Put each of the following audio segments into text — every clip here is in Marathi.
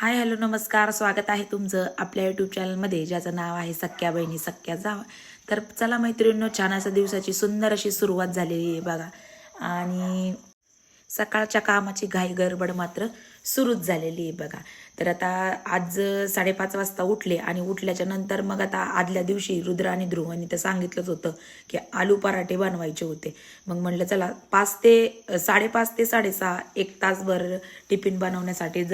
हाय हॅलो नमस्कार, स्वागत आहे तुमचं आपल्या यूट्यूब चॅनलमध्ये, ज्याचं नाव आहे सख्या बहिणी सख्या जावा. तर चला मैत्रिणींनो, छान अशा दिवसाची सुंदर अशी सुरुवात झालेली आहे बघा. आणि सकाळच्या कामाची घाई गडबड मात्र सुरूच झालेली आहे बघा. तर आता आज 5:30 वाजता उठले आणि उठल्याच्या नंतर मग आता आदल्या दिवशी रुद्र आणि ध्रुवांनी तर सांगितलंच होतं की आलू पराठे बनवायचे होते. मग म्हटलं चला 5 ते 6:30 एक तासभर टिफिन बनवण्यासाठी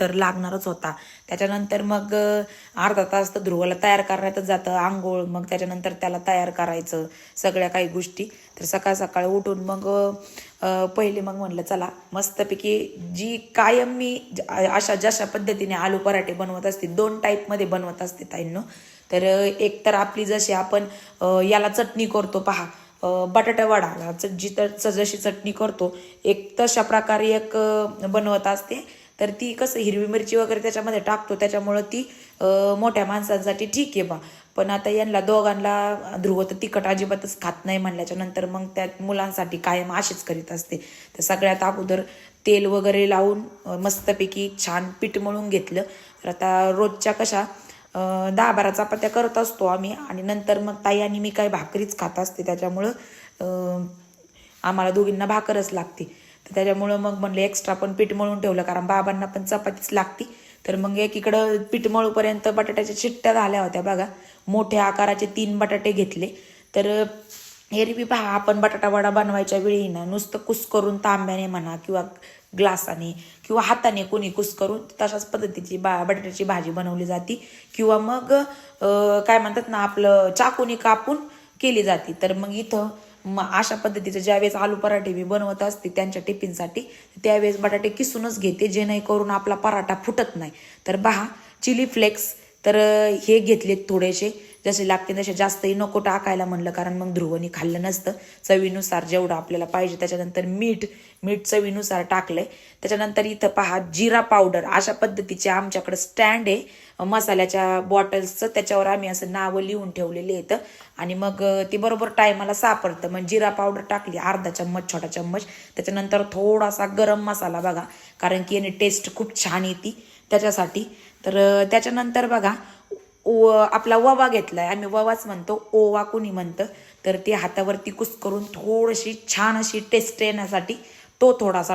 तर लागणारच होता. त्याच्यानंतर मग अर्धा तास तर ध्रुवाला तयार करण्यातच जातं, आंघोळ, मग त्याच्यानंतर त्याला तयार करायचं सगळ्या काही गोष्टी. तर सकाळ सकाळ उठून मग पहिले मग म्हणलं चला मस्तपैकी जी कायम मी जशा पद्धतीने आलू पराठे बनवत असते, 2 टाईपमध्ये बनवत असते ताईंनो. तर एक तर आपली जशी आपण याला चटणी करतो पहा, बटाटा वडाला जशी चटणी करतो, एक तशा प्रकारे एक बनवत असते. तर ती कसं हिरवी मिरची वगैरे त्याच्यामध्ये टाकतो, त्याच्यामुळं ती मोठ्या माणसांसाठी ठीक आहे बा. पण आता यांना दोघांना ध्रुव तर तिखट अजिबातच खात नाही म्हणल्याच्या नंतर मग त्या मुलांसाठी कायम अशीच करीत असते. तर सगळ्यात अगोदर तेल वगैरे लावून मस्तपैकी छान पीठ मळून घेतलं. तर आता रोजच्या कशा 10-12 चपात्या करत असतो आम्ही, आणि नंतर मग ताई आणि मी काय भाकरीच खात असते, त्याच्यामुळं आम्हाला दोघींना भाकरच लागते. तर त्याच्यामुळं मग म्हणलं एक्स्ट्रा पण पीठ मळून ठेवलं, कारण बाबांना पण चपातीच लागती. तर मग एकीकडं पीठ मळूपर्यंत बटाट्याच्या चिट्ट्या झाल्या होत्या बघा. मोठ्या आकाराचे 3 बटाटे घेतले. तर एरवी पहा आपण बटाटा वडा बनवायच्या वेळी ना नुसतं कुस्करून तांब्याने म्हणा किंवा ग्लासाने किंवा हाताने कोणी कुस्करून तशाच पद्धतीची बटाट्याची भाजी बनवली जाते, किंवा मग काय म्हणतात ना आपलं चाकूने कापून केली जाते. तर मग इथं अशा पद्धतीचं ज्यावेळेस आलू पराठे मी बनवत असते त्यांच्या टिफिनसाठी, त्यावेळेस बटाटे किसूनच घेते, जेणेकरून आपला पराठा फुटत नाही. तर पहा चिली फ्लेक्स तर हे घेतलेत थोडेसे, जसे लागते तसे, जास्तही नको टाकायला म्हणलं, कारण मग ध्रुवनी खाल्लं नसतं. चवीनुसार जेवढं आपल्याला पाहिजे. त्याच्यानंतर मीठ चवीनुसार टाकलंय. त्याच्यानंतर इथं पहा जिरा पावडर, अशा पद्धतीचे आमच्याकडे स्टँड आहे मसाल्याच्या बॉटल्सचं, त्याच्यावर आम्ही असं नावं लिहून ठेवलेले आहेत. आणि मग ती बरोबर टायमाला सापडतं. मग जिरा पावडर टाकली अर्धा चम्मच, छोटा चम्मच. त्याच्यानंतर थोडासा गरम मसाला बघा, कारण की याने टेस्ट खूप छान येते त्याच्यासाठी. तर त्याच्यानंतर बघा आपला ओवा घेतलाय, आम्ही ओवाच म्हणतो, ओवा कोणी म्हणतं. तर ते हातावरती कुस्करून थोडीशी छान अशी टेस्ट येण्यासाठी तो थोडासा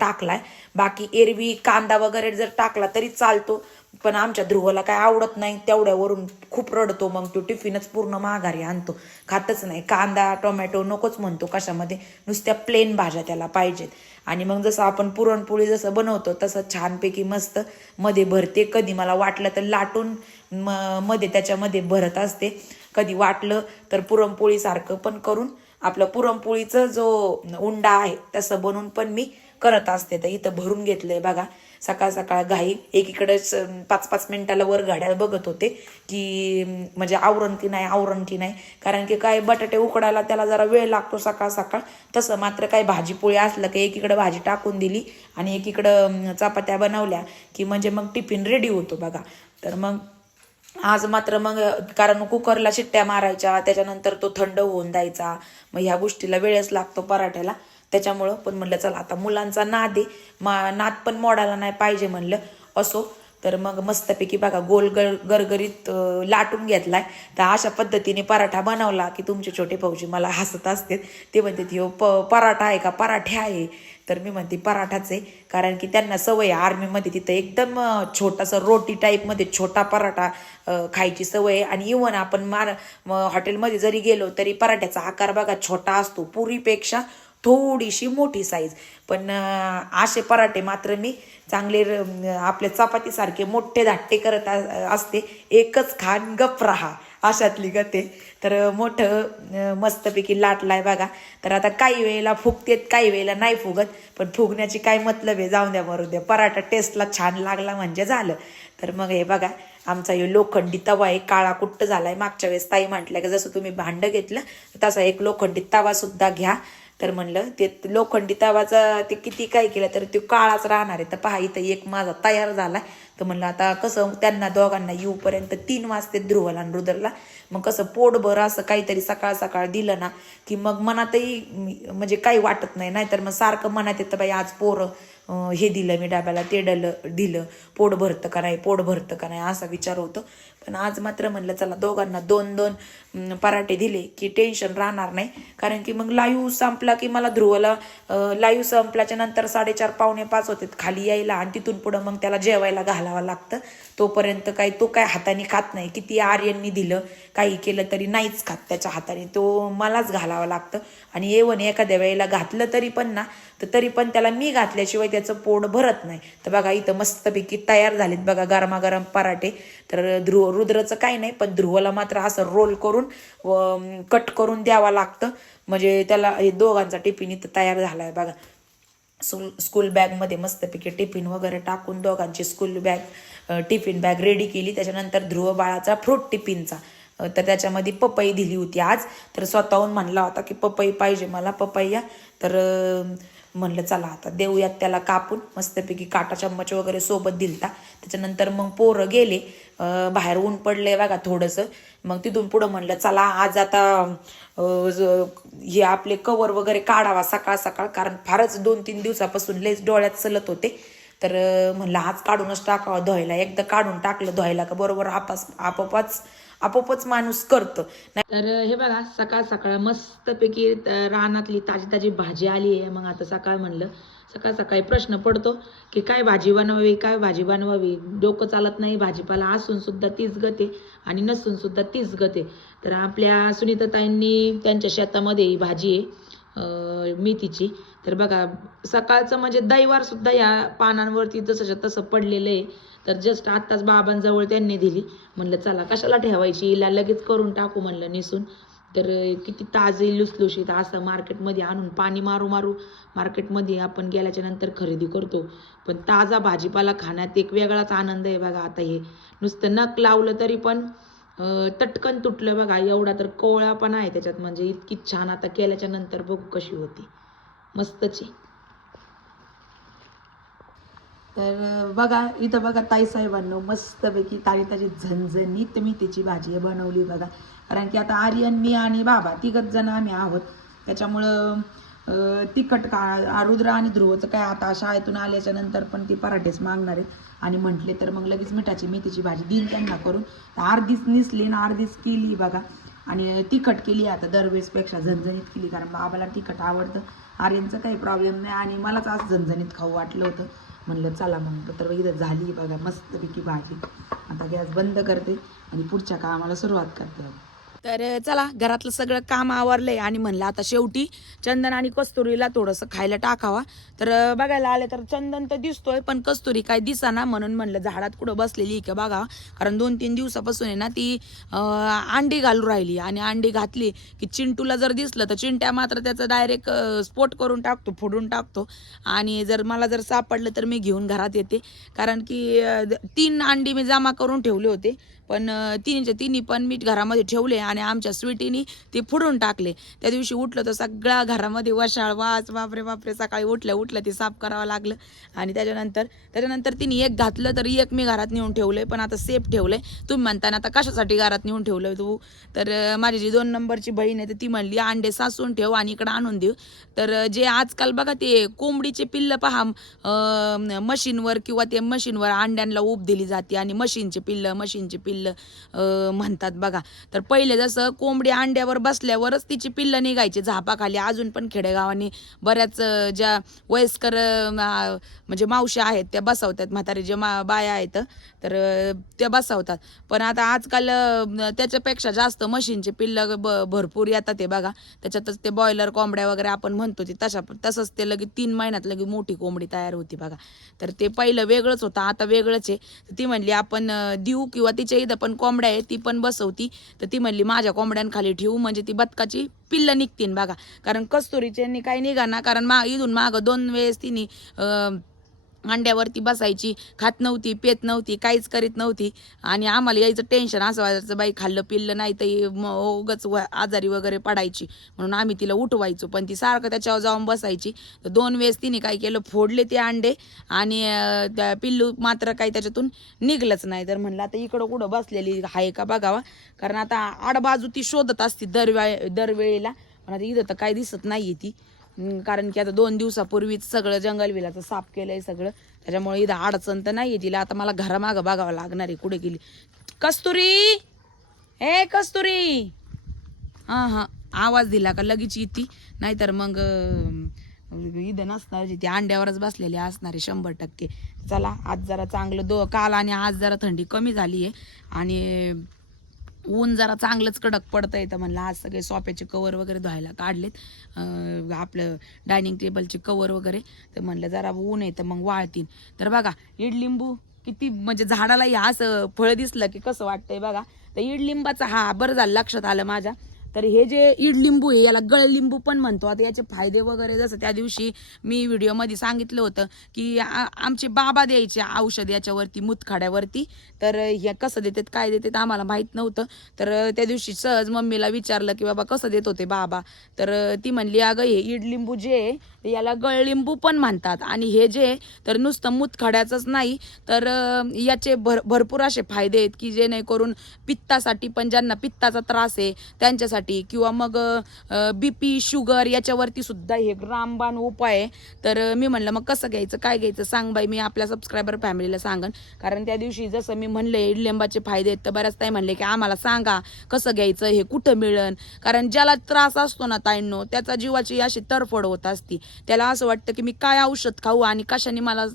टाकलाय. बाकी एरवी कांदा वगैरे जर टाकला तरी चालतो, पण आमच्या ध्रुवाला काय आवडत नाही, तेवढ्यावरून खूप रडतो. मग तो टिफिनच पूर्ण माघारी आणतो, खातच नाही. कांदा टोमॅटो नकोच म्हणतो कशामध्ये, नुसत्या प्लेन भाज्या त्याला पाहिजेत. आणि मग जसं आपण पुरणपोळी जसं बनवतो तसं छानपैकी मस्त मध्ये भरते. कधी मला वाटलं तर लाटून मध्ये त्याच्यामध्ये भरत असते, कधी वाटलं तर पुरणपोळीसारखं पण करून आपलं पुरणपोळीचं जो उंडा आहे तसं बनवून पण मी करत असते. तर इथं भरून घेतलंय बघा. सकाळ सकाळ घाई, एकीकडेच 5-5 मिनिटाला वर घड्याळ बघत होते की म्हणजे आवरण की नाही, कारण की काय बटाटे उकडायला त्याला जरा वेळ लागतो सकाळ सकाळ. तसं मात्र काय भाजीपोळी असलं की एकीकडे भाजी टाकून दिली आणि एकीकडं चपात्या बनवल्या की म्हणजे मग टिफिन रेडी होतो बघा. तर मग आज मात्र मग कारण कुकरला शिट्ट्या मारायच्या, त्याच्यानंतर तो थंड होऊन द्यायचा, मग ह्या गोष्टीला वेळच लागतो पराठ्याला. त्याच्यामुळं पण म्हणलं चला आता मुलांचा नाद आहे, नाद पण मोडायला नाही पाहिजे म्हणलं असो. तर मग मस्तपैकी बघा गोल गरगरीत लाटून घेतलाय. तर अशा पद्धतीने पराठा बनवला की तुमचे छोटे भाऊजी मला हसत असते. ते म्हणते ती पराठा आहे का पराठे आहे? तर मी म्हणते पराठाच आहे, कारण की त्यांना सवय आहे आर्मीमध्ये तिथं एकदम छोटासा रोटी टाईपमध्ये छोटा पराठा खायची सवय आहे. आणि इव्हन आपण हॉटेलमध्ये जरी गेलो तरी पराठ्याचा आकार बघा छोटा असतो, पुरीपेक्षा थोडीशी मोठी साईज. पण असे पराठे मात्र मी चांगले आपल्या चपातीसारखे मोठे धाट्टे करत असते. एकच खान गप राहा अशातली गते. तर मोठं मस्तपैकी लाटलाय बघा. तर आता काही वेळेला फुगतेत, काही वेळेला नाही फुगत, पण फुगण्याची काय मतलब आहे, जाऊन द्या मरू द्या, पराठा टेस्टला छान लागला म्हणजे झालं. तर मग हे बघा आमचा हे लोखंडी तवा आहे, काळा कुट्ट झालाय. मागच्या वेळेस ताई म्हटलं की जसं तुम्ही भांडं घेतलं तसा एक लोखंडी तवा सुद्धा घ्या. तर म्हणलं ते लोखंडी तवाचा ते किती काय केलं तर ते काळाच राहणार आहे. तर पहा इथं एक माझा तयार झालाय, तर म्हणलं आता कसं त्यांना दोघांना येऊपर्यंत 3 वाजते ध्रुवला आणि रुद्रला, मग कसं पोटभर असं काहीतरी सकाळ सकाळ दिलं ना की मग मनातही म्हणजे काही वाटत नाही. नाहीतर मग सारखं मनात येतं बाई आज पोरं हे दिलं मी डब्याला, ते दिलं, पोट भरतं का नाही, पोट भरतं का नाही असा विचार होतो. पण आज मात्र म्हणलं चला दोघांना 2-2 पराठे दिले की टेन्शन राहणार नाही. कारण की मग लाईव्ह संपला की मला ध्रुवला लाईव्ह संपल्याच्या नंतर 4:30-5:45 होते खाली यायला, आणि तिथून पुढं मग त्याला जेवायला घालावं लागतं. तोपर्यंत तो काय हाताने खात नाही. किती आर्यननी दिलं काही केलं तरी नाहीच खात त्याच्या हाताने, तो मलाच घालावं लागतं. आणि एवढं एखाद्या वेळेला घातलं तरी पण ना, तर तरी पण त्याला मी घातल्याशिवाय त्याचं पोट भरत नाही. तर बघा इथं मस्तपैकी तयार झालेत बघा गरमागरम पराठे. तर रुद्रचं काही नाही, पण ध्रुवला मात्र असं रोल करून कट करून द्यावं लागतं. म्हणजे त्याला हे दोघांचा टिफिन इथं तयार झाला आहे बघा. स्कूल बॅगमध्ये मस्तपैकी टिफिन वगैरे टाकून दोघांची school bag tiffin bag ready केली. त्याच्यानंतर ध्रुव बाळाचा फ्रूट टिफिनचा तर त्याच्यामध्ये पपई दिली होती आज. तर स्वतःहून म्हणला होता की पपई पाहिजे मला, पपैया. तर म्हणलं चला आता देऊयात त्याला कापून. मस्तपैकी काटा चम्मच वगैरे सोबत दिलता. त्याच्यानंतर मग पोरं गेले, बाहेर ऊन पडले बघा थोडंसं. मग तिथून पुढं म्हणलं चला आज आता हे आपले कवर वगैरे काढावा सकाळ सकाळ, कारण फारच 2-3 दिवसापासून लयच डोळ्यात चलत होते. तर म्हणलं आज काढूनच टाकावं धुवायला. एकदा काढून टाकलं धुवायला का बरोबर आपोआपच माणूस करतं. तर हे बघा सकाळ सकाळ मस्तपैकी रानातली ताजी ताजी भाजी आली आहे. मग आता सकाळ म्हणलं सकाळ सकाळी प्रश्न पडतो की काय भाजी बनवावी, डोकं चालत नाही. भाजीपाला असून सुद्धा तीच गते आणि नसून सुद्धा तीच गते. तर आपल्या सुनीताताईंनी त्यांच्या शेतामध्ये ही भाजी आहे मेथीची. तर बघा सकाळचं म्हणजे दैवार सुद्धा या पानांवरती जसं तसं पडलेलं आहे. तर जस्ट आत्ताच बाबांजवळ त्यांनी दिली. म्हणलं चला कशाला ठेवायची, हिला लगेच करून टाकू म्हणलं निसून. तर किती ताजी लुसलुशीत असं मार्केटमध्ये आणून पाणी मारू मार्केटमध्ये आपण गेल्याच्या नंतर खरेदी करतो. पण ताजा भाजीपाला खाण्यात एक वेगळाच आनंद आहे बघा. आता हे नुसतं नख लावलं तरी पण तटकन तुटलं बघा. एवढा तर कोवळा पण आहे त्याच्यात, म्हणजे इतकी छान. आता केल्याच्या नंतर बघू कशी होती, मस्तची. तर बघा इथं बघा ताईसाहेबांनो मस्तपैकी ताजी झणझणीत मेथीची भाजी बनवली बघा. कारण की आता आर्यन, मी आणि बाबा 3 जण आम्ही आहोत. त्याच्यामुळं तिखट रुद्र आणि ध्रुवचं काय आता शाळेतून आल्याच्या नंतर पण ते पराठेच मागणार आहेत. आणि म्हटले तर मग लगेच मिठाची मेथीची भाजी देईन त्यांना करून. तर अर्धीच निसली आणि अर्धीच केली बघा. आणि तिखट केली आता दरवेळेसपेक्षा झणझणीत केली, कारण बाबाला तिखट आवडतं. आर्यनचं काही प्रॉब्लेम नाही आणि मलाच आज झणझणीत खाऊ वाटलं होतं. म्हणलं चला मग. तर इथं झाली बघा मस्तपैकी भाजी. आता गॅस बंद करते आणि पुढच्या कामाला सुरुवात करते. तर चला घरातलं सगळं काम आवरलंय आणि म्हणलं आता शेवटी चंदन आणि कस्तुरीला थोडंसं खायला टाकावा. तर बघायला आले तर चंदन तर दिसतोय पण कस्तुरी काय दिसाना. म्हणून म्हणलं झाडात कुठं बसलेली का बघा. कारण 2-3 दिवसापासून आहे ना ती अंडी घालू राहिली, आणि अंडी घातली की चिंटूला जर दिसलं तर चिंट्या मात्र त्याचं डायरेक्ट स्फोट करून टाकतो, फोडून टाकतो. आणि मला जर सापडलं तर मी घेऊन घरात येते. कारण की 3 अंडी मी जमा करून ठेवले होते, पण तिन्ही पण मी घरामध्ये ठेवले आणि आमच्या स्वीटीनी ते फोडून टाकले. त्या दिवशी उठलं तर सगळ्या घरामध्ये वशाळ वास, बापरे. सकाळी उठलं ते साफ करावं लागलं. आणि त्याच्यानंतर तिने एक घातलं तर एक मी घरात नेऊन ठेवलंय, पण आता सेफ ठेवलंय. तुम्ही म्हणताना आता कशासाठी घरात नेऊन ठेवलंय तू. तर माझी जी 2 नंबरची बहीण आहे तर ती म्हणली अंडे सासून ठेव आणि इकडं आणून देऊ. तर जे आजकाल बघा ते कोंबडीचे पिल्लं पहा मशीनवर, किंवा ते मशीनवर अंड्यांना ऊब दिली जाते आणि मशीनचे पिल्लं म्हणतात बघा. तर पहिले जसं कोंबडी अंड्यावर बसल्यावरच तिची पिल्लं निघायची झापाखाली. अजून पण खेडेगावांनी बऱ्याच ज्या वयस्कर म्हणजे मावश्या आहेत त्या बसवतात, म्हातारी जे बाया आहेत तर त्या बसवतात. पण आता आजकाल त्याच्यापेक्षा जास्त मशीनचे पिल्लं भरपूर येतात ते बघा. त्याच्यातच ते बॉयलर कोंबड्या वगैरे आपण म्हणतो ते तसंच ते लगेच 3 महिन्यात लगेच मोठी कोंबडी तयार होती बघा. तर ते पहिलं वेगळंच होतं, आता वेगळंच आहे. तर ती म्हणली आपण देऊ, किंवा तिच्या इथं पण कोंबड्या आहे ती पण बसवती. तर ती म्हणली माझ्या कोंबड्यांखाली ठेवू म्हणजे ती बदकाची पिल्लं निघतील बघा. कारण कस्तुरीच्यांनी काही निघा ना, कारण इथून मागं 2 वेळेस तिने अंड्यावरती बसायची, खात नव्हती, पेत नव्हती, काहीच करीत नव्हती. आणि आम्हाला यायचं टेन्शन, असं व्हायचं बाई खाल्लं पिल्लं नाही तर उगाच आजारी वगैरे पडायची, म्हणून आम्ही तिला उठवायचो. पण ती सारखं त्याच्यावर जाऊन बसायची. तर 2 वेळेस तिने काय केलं, फोडले ते अंडे आणि त्या पिल्लू मात्र काही त्याच्यातून निघलंच नाही. तर म्हणलं आता इकडं कुठं बसलेली आहे का बघावा, कारण आता आडबाजू ती शोधत असती दरवेळेला. पण आता इथं तर काही दिसत नाहीये ती, कारण की आता 2 दिवसापूर्वीच सगळं जंगलविलाचं साफ केलंय सगळं, त्याच्यामुळे इथं अडचण तर नाहीये तिला. आता मला घरामागं बघावं लागणार आहे कुठे गेली. कस्तुरी, हे कस्तुरी, हां हां, आवाज दिला का लगेच येते, नाहीतर मग इथं नसणार, ती अंड्यावरच बसलेली असणार आहे 100%. चला आज जरा चांगलं काल आणि आज जरा थंडी कमी झाली आहे आणि ऊन जरा चांगलंच कडक पडतं आहे. तर म्हणलं आज सगळे सोफ्याचे कवर वगैरे धुवायला काढलेत, आपलं डायनिंग टेबलचे कवर वगैरे. तर म्हणलं जरा ऊन आहे तर मग वाळतील. तर बघा इडलिंबू किती म्हणजे झाडाला असं फळ दिसलं की कसं वाटतंय बघा. तर इडलिंबाचा हा बरं झालं लक्षात आलं माझ्या. तर हे जे इडलिंबू आहे याला गळलिंबू पण म्हणतो. आता याचे फायदे वगैरे जसं त्या दिवशी मी व्हिडिओमध्ये सांगितलं होतं की आमचे बाबा द्यायचे औषध याच्यावरती, मुतखड्यावरती. तर हे कसं देतात काय देतात आम्हाला माहीत नव्हतं. तर त्या दिवशी सहज मम्मीला विचारलं की बाबा कसं देत होते बाबा. तर ती म्हणली अगं हे इडलिंबू जे आहे याला गळलिंबू पण म्हणतात. आणि हे जे तर नुसतं मुतखड्याचंच नाही तर याचे भरपूर असे फायदे आहेत की जेणेकरून पित्तासाठी पण, ज्यांना पित्ताचा त्रास आहे त्यांच्यासाठी, किंवा मग बीपी शुगर याच्यावरती सुद्धा हे रामबाण उपाय आहे. तर मी म्हणलं मग कसं घ्यायचं काय घ्यायचं सांग बाई, मी आपल्या सबस्क्रायबर फॅमिलीला सांगन. कारण त्या दिवशी जसं मी म्हणले इडलिंबाचे फायदे आहेत तर बऱ्याच ताई म्हणले की आम्हाला सांगा कसं घ्यायचं, हे कुठं मिळेल. कारण ज्याला त्रास असतो ना ताईंनो, त्याचा जीवाची अशी तरफड होत असती. त्याला असं वाटतं की मी काय औषध खाऊ आणि कशाने मला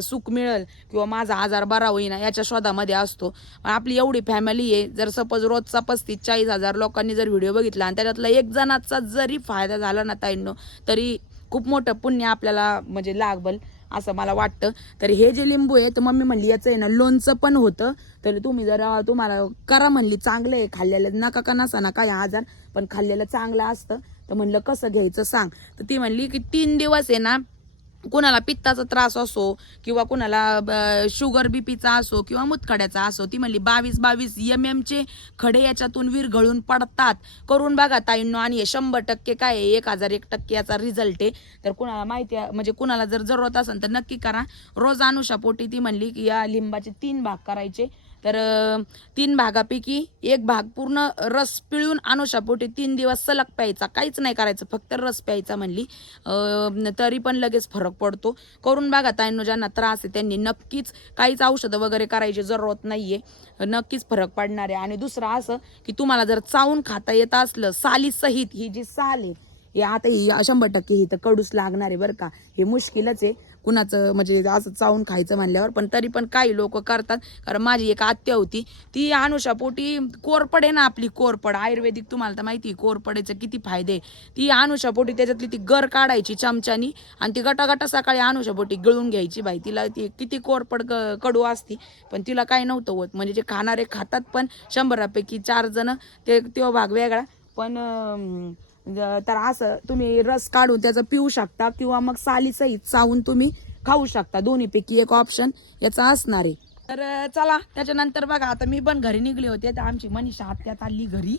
सुख मिळेल किंवा माझा आजार बरा होईना याच्या शोधामध्ये असतो. आपली एवढी फॅमिली आहे, जर सपोज रोजचा 35-40 हजार लोकांनी जर व्हिडिओ बघितला आणि त्याच्यातला एक जणाचा जरी फायदा झाला ना ताईंनो, तरी खूप मोठं पुण्य आपल्याला म्हणजे लागल असं मला वाटतं. तर हे जे लिंबू आहे तर मम्मी म्हणली याचं आहे ना लोणचं पण होतं. तर तुम्ही जर तुम्हाला करा म्हणली, चांगलं आहे खाल्लेलं, नका का नसा ना काय आजार, पण खाल्लेलं चांगलं असतं. तर म्हणलं कसं घ्यायचं सांग. तर ती म्हणली की 3 दिवस आहे ना, कुणाला पित्ताचा त्रास असो किंवा कुणाला शुगर बीपीचा असो किंवा मुतखड्याचा असो, ती म्हणली 22 MM चे खडे याच्यातून विरघळून पडतात. करून बघा ताईंनो. आणि हे 100% काय आहे, 1001% याचा रिझल्ट आहे. तर कुणाला माहिती आहे म्हणजे कुणाला जर जरूरत असेल तर नक्की करा. रोज अनुषापोटी ती म्हणली की या लिंबाचे 3 भाग करायचे. तर 3 भागापैकी 1 भाग पूर्ण रस पिळून अनुषापोटी 3 दिवस सलग प्यायचा, काहीच नाही करायचं, फक्त रस प्यायचा म्हणली. तरी पण लगेच फरक पडतो. करून बघा ताईंनो, ज्यांना त्रास आहे त्यांनी नक्कीच, काहीच औषधं वगैरे करायची जरूरत नाहीये, नक्कीच फरक पडणार आहे. आणि दुसरं असं की तुम्हाला जर चावून खाता येत असलं सालीसहित, ही जी साल आहे हे आता ही 100% ही तर कडूच लागणार आहे बरं का. हे मुश्किलच आहे कुणाचं म्हणजे असं चावून खायचं म्हणल्यावर. पण तरी पण काही लोक करतात. कारण माझी एक आत्या होती, ती अनुषापोटी कोरपड आहे ना आपली कोरपड आयुर्वेदिक, तुम्हाला तर माहिती कोरपडेचे किती फायदे. ती अनुषापोटी त्याच्यातली ती गर काढायची चमच्यानी आणि ती गटागटा सकाळी अनुषापोटी गिळून घ्यायची. बाई तिला ती किती कोरपड कडू असती पण तिला काही नव्हतं होत. म्हणजे जे खाणारे खातात पण 100पैकी 4 जण तो भाग वेगळा. पण तर असं तुम्ही रस काढून त्याचं पिऊ शकता किंवा मग सालीसहित चावून तुम्ही खाऊ शकता. दोन्हीपैकी एक ऑप्शन याचा असणार आहे. तर चला त्याच्यानंतर बघा आता मी पण घरी निघले होते. तर आमची मनीषा आत्या आली घरी.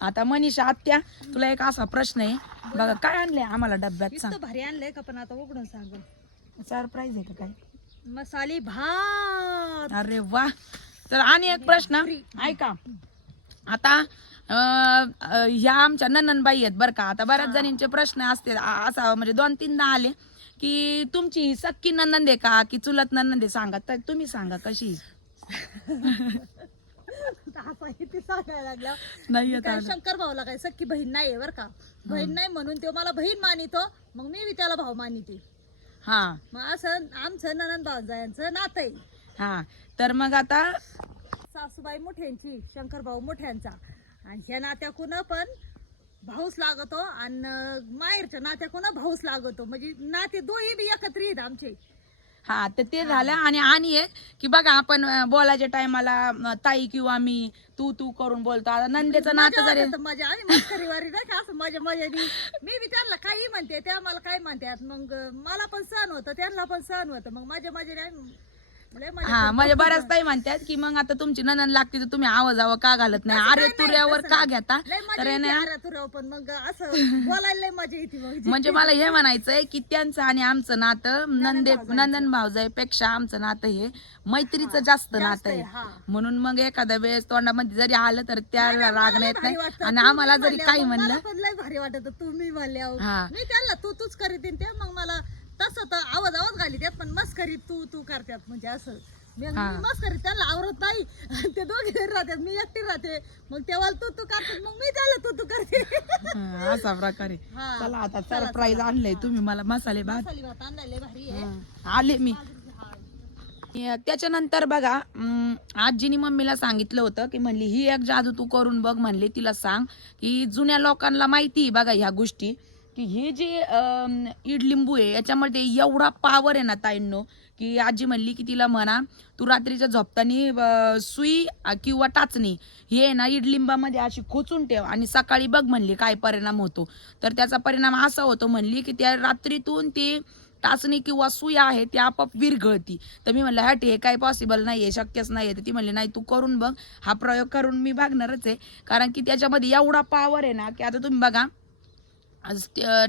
आता मनीषा आत्या, तुला एक असा प्रश्न आहे बघा, काय आणलंय आम्हाला डब्यात सांग. भारी आणलंय का पण आता उघडून सांग. सरप्राईज आहे का काय? मसाले भात. अरे वा. तर आणि एक प्रश्न ऐका, आता ह्या आमच्या ननंदबाई आहेत बरं का. आता बऱ्याच जणींचे प्रश्न असते असा म्हणजे 2-3दा आले की तुमची सक्की ननंद आहे का की चुलत ननंद आहे, सांगा. तर तुम्ही सांगा कशी. सांगायला लागला नाही शंकर भाऊला काय सक्की बहीण नाहीये बरं का. बहीण नाही म्हणून तो मला बहीण मानितो, मग मी त्याला भाऊ मानिते. हा, मग असं आमचं ननंद भाऊजायांचं नातं आहे. हा. तर मग आता सासूबाई मोठ्यांची, शंकर भाऊ मोठ्यांचा, आणि ह्या नात्याकून पण भाऊच लागतो आणि माहेरच्या नात्याकून भाऊच लागतो. म्हणजे नाते दोही बी एकत्रित आमचे. हा, तर ते झालं. आणि एक की बघा आपण बोलायच्या टायमाला ताई किंवा मी तू करून बोलतो. आता नंदेचं नातं जरी मजा आणि मस्करीवारी नाही का असं मजा मजानी मी बी त्यांना काही मी म्हणते त्या मला काय म्हणतात, मग मला पण सहन होतं त्यांना पण सहन होतं, मग माझे लय मजा हा करतो. म्हणजे बऱ्याच ताई म्हणतात की मग आता तुमची ननन लागते तर तुम्ही आवाज का घालत नाही, अरे तुऱ्यावर का घेता. लय मजा तर आहे येते ना अरे तुझ्यावर, पण मग असं बोलायला लय मजा येते मग. म्हणजे मला हे म्हणायचंय की त्यांचं आणि आमचं नातं नंदन भावजाईपेक्षा आमचं नातं हे मैत्रीचं जास्त नातं आहे. हा. म्हणून मग एखाद्या वेळेस तोंडामध्ये जरी आलं तर त्याला रागणं येत नाही, भारी वाटतं. आणि तू आम्हाला मी जरी म्हणल्यावर काही मग म्हणलं मला पण लय भारी वाटत तुम्ही म्हणल्यावर. हा. मी त्यांना तूच करीत ते, मग मला तसं तर आवाज घाली त्यात, पण मस्करी तू करतात म्हणजे असं. मी मस्करी त्यांना आवरत नाही. ते दोघे जण राहतात, मी एकटी राहते, मग तेव्हा तू करते, मग मी त्याला तू करते. असा प्रकारे. हा. चला आता सरप्राईज आणलंय तुम्ही मला, मसाले भात मसाली भात आणलाय लय भारी आहे. आले मी. हा. त्याच्यानंतर बघा आजीनी मम्मीला सांगितलं होतं की म्हणली ही एक जादू तू करून बघ, म्हणली तिला सांग की जुन्या लोकांना माहिती बघा ह्या गोष्टी, की हे जे इडलिंबू आहे याच्यामध्ये एवढा पावर आहे ना ताईंनो, की आजी म्हणली की तिला म्हणा तू रात्रीच्या झोपताना सुई किंवा टाचणी हे आहे ना इडलिंबामध्ये अशी खोचून ठेव आणि सकाळी बघ म्हणली काय परिणाम होतो. तर त्याचा परिणाम असा होतो म्हणली की त्या रात्रीतून ती टाचणी किंवा सुई आहे ती आपोआप विरघळती. तर मी म्हणलं हट हे काही पॉसिबल नाहीये, शक्यच नाहीये. तर ती म्हणली नाही तू करून बघ. हा प्रयोग करून मी बघणारच आहे, कारण की त्याच्यामध्ये एवढा पावर आहे ना की आता तुम्ही बघा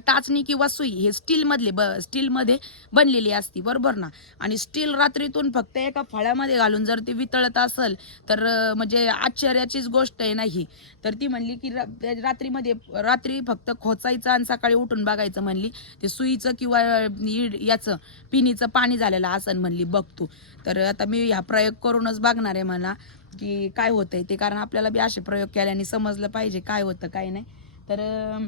टाचणी किंवा सुई हे स्टीलमध्ये बनलेली असती बरोबर ना, आणि स्टील रात्रीतून फक्त एका फळ्यामध्ये घालून जर ते वितळत असेल तर म्हणजे आश्चर्याचीच गोष्ट आहे नाही. तर ती म्हणली की रात्री फक्त खोचायचं आणि सकाळी उठून बघायचं म्हणली ते सुईचं किंवा याचं पिनीचं पाणी झालेलं असन म्हणली बघतो. तर आता मी ह्या प्रयोग करूनच बघणार आहे मला की काय होतंय ते, कारण आपल्याला बी असे प्रयोग केल्याने समजलं पाहिजे काय होतं काय नाही. तर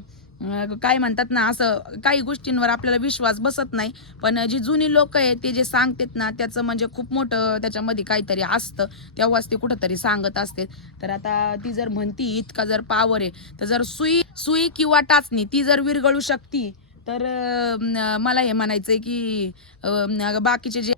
काय म्हणतात ना असं काही गोष्टींवर आपल्याला विश्वास बसत नाही, पण जी जुनी लोक आहेत ते जे सांगतात ना त्याचं म्हणजे खूप मोठं त्याच्यामध्ये काहीतरी असतं, तेव्हाच ते कुठंतरी सांगत असते. तर आता ती जर म्हणती इतका जर पावर आहे तर जर सुई किंवा टाचणी ती जर विरघळू शकती तर मला हे म्हणायचंय की बाकीचे जे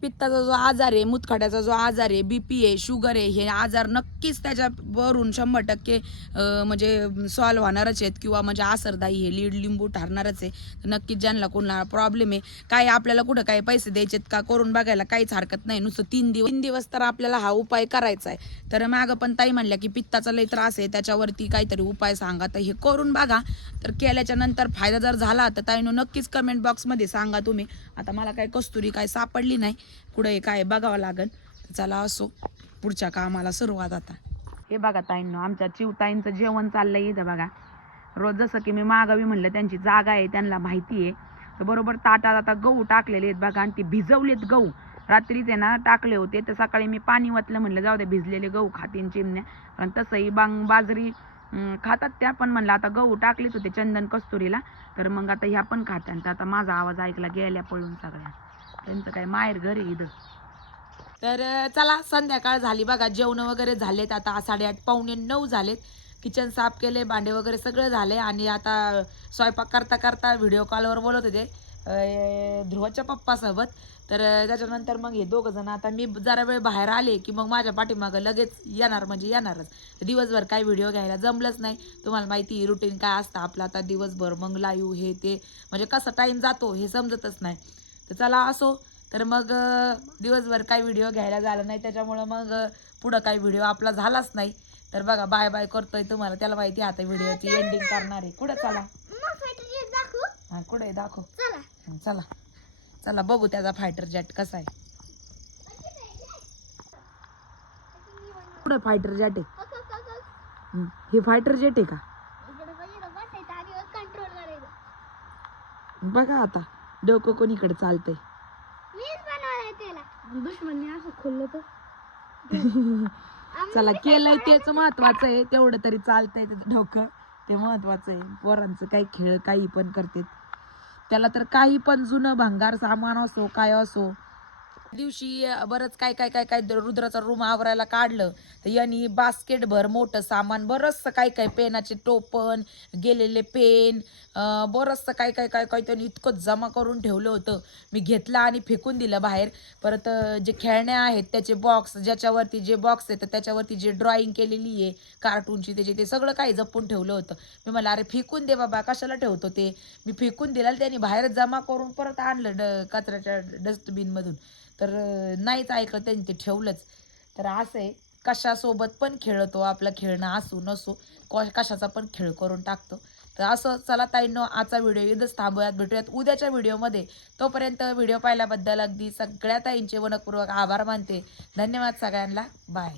पित्ताचा जो आजार आहे, मुतखड्याचा जो आजार आहे, बीपी आहे, शुगर आहे, हे आजार नक्कीच त्याच्यावरून 100% म्हणजे सॉल्व्ह होणारच आहेत, किंवा म्हणजे आसरदायी हे लीड लिंबू ठरणारच आहे. तर नक्कीच ज्यांना कोणाला प्रॉब्लेम आहे काय आपल्याला कुठं काय पैसे द्यायचेत का करून बघायला काहीच हरकत नाही. नुसतं 3 दिवस तर आपल्याला हा उपाय करायचा आहे. तर मागं पण ताई म्हणल्या की पित्ताचा लय त्रास आहे त्याच्यावरती काहीतरी उपाय सांगा, तर हे करून बघा. तर केल्याच्या नंतर फायदा जर झाला तर ताईनो नक्कीच कमेंट बॉक्समध्ये सांगा तुम्ही. आता मला काय कस्तुरी काय सापडली नाही, कुठे काय बघावं लागेल. चला असो पुढच्या कामाला सुरुवात. आता हे बघा ताईंनो आमच्या चिवताईंचं जेवण चाललंय इथं बघा. रोज जसं की मी मागावी म्हणलं त्यांची जागा आहे त्यांना माहिती आहे, तर बरोबर ताटात आता गहू टाकलेले आहेत बघा, आणि ते भिजवलेत गहू रात्रीच आहे ना टाकले होते. तर सकाळी मी पाणी वतलं म्हणलं जाऊ दे भिजलेले गहू खातीन चिमण्या, पण तसंही बाजरी खातात त्या, पण म्हणलं आता गहू टाकलेच होते चंदन कस्तुरीला तर मग आता ह्या पण खात्यान. तर आता माझा आवाज ऐकला गेल्या पळून सगळ्या, त्यांचं काय माहेर घर आहे इथं. तर चला संध्याकाळ झाली बघा, जेवण वगैरे झालेत, आता 8:30 पावणे 9 झालेत. किचन साफ केले, भांडे वगैरे सगळं झाले, आणि आता स्वयंपाक करता करता व्हिडिओ कॉलवर बोलत होते ध्रुवच्या पप्पासोबत. तर त्याच्यानंतर मग हे दोघं जण, आता मी जरा वेळ बाहेर आले की मग माझ्या पाठीमागं लगेच येणार म्हणजे येणारच. दिवसभर काही व्हिडिओ घ्यायला जमलंच नाही, तुम्हाला माहिती रुटीन काय असतं आपलं आता दिवसभर, मग लाईव्ह हे ते म्हणजे कसा टाईम जातो हे समजतच नाही. तर चला असो, तर मग दिवसभर काही व्हिडिओ घ्यायला झालं नाही, त्याच्यामुळं मग पुढं काही व्हिडिओ आपला झालाच नाही. तर बघा बाय बाय करतोय, तुम्हाला त्याला माहिती आता व्हिडिओची एंडिंग करणार आहे. कुठं चला हा कुठे दाखव, चला चला बघू त्याचा फायटर जेट कसा आहे. कुठं फायटर जेट आहे, हे फायटर जेट आहे का बघा. आता डोकं कोणीकडे चालतंय चला केलंय तेच महत्वाचं आहे, तेवढं तरी चालतंय त्याचं डोकं, ते महत्वाचं आहे. पोरांचं काही खेळ काही पण करतात, त्याला तर काही पण जुनं भंगार सामान असो काय असो दिवशी बरंच काय काय काय काय रुद्राचा रूम आवरायला काढलं तर यांनी बास्केटभर मोठं सामान बरंचसं काय काय पेनाचे टोपण गेलेले पेन बरंचसं काय काय काय काय त्यांनी इतकं जमा करून ठेवलं होतं. मी घेतलं आणि फेकून दिलं बाहेर. परत जे खेळण्या आहेत त्याचे बॉक्स ज्याच्यावरती जे बॉक्स आहेत त्याच्यावरती जे ड्रॉइंग केलेली आहे कार्टूनची त्याची ते सगळं काही जपून ठेवलं होतं. मी म्हणलं अरे फेकून दे बाबा कशाला ठेवतो ते. मी फेकून दिलं त्यांनी बाहेर जमा करून परत आणलं कचऱ्याच्या डस्टबिनमधून. तर नाहीच ऐकलं त्यांनी ते ठेवलंच. तर असं आहे कशासोबत पण खेळतो आपलं खेळणं असू नसो कशाचा पण खेळ करून टाकतो. तर असं चला ताईंनो आजचा व्हिडिओ इथंच थांबूयात. भेटूयात उद्याच्या व्हिडिओमध्ये. तोपर्यंत व्हिडिओ पाहिल्याबद्दल अगदी सगळ्या ताईंचे मनपूर्वक आभार मानते. धन्यवाद सगळ्यांना. बाय.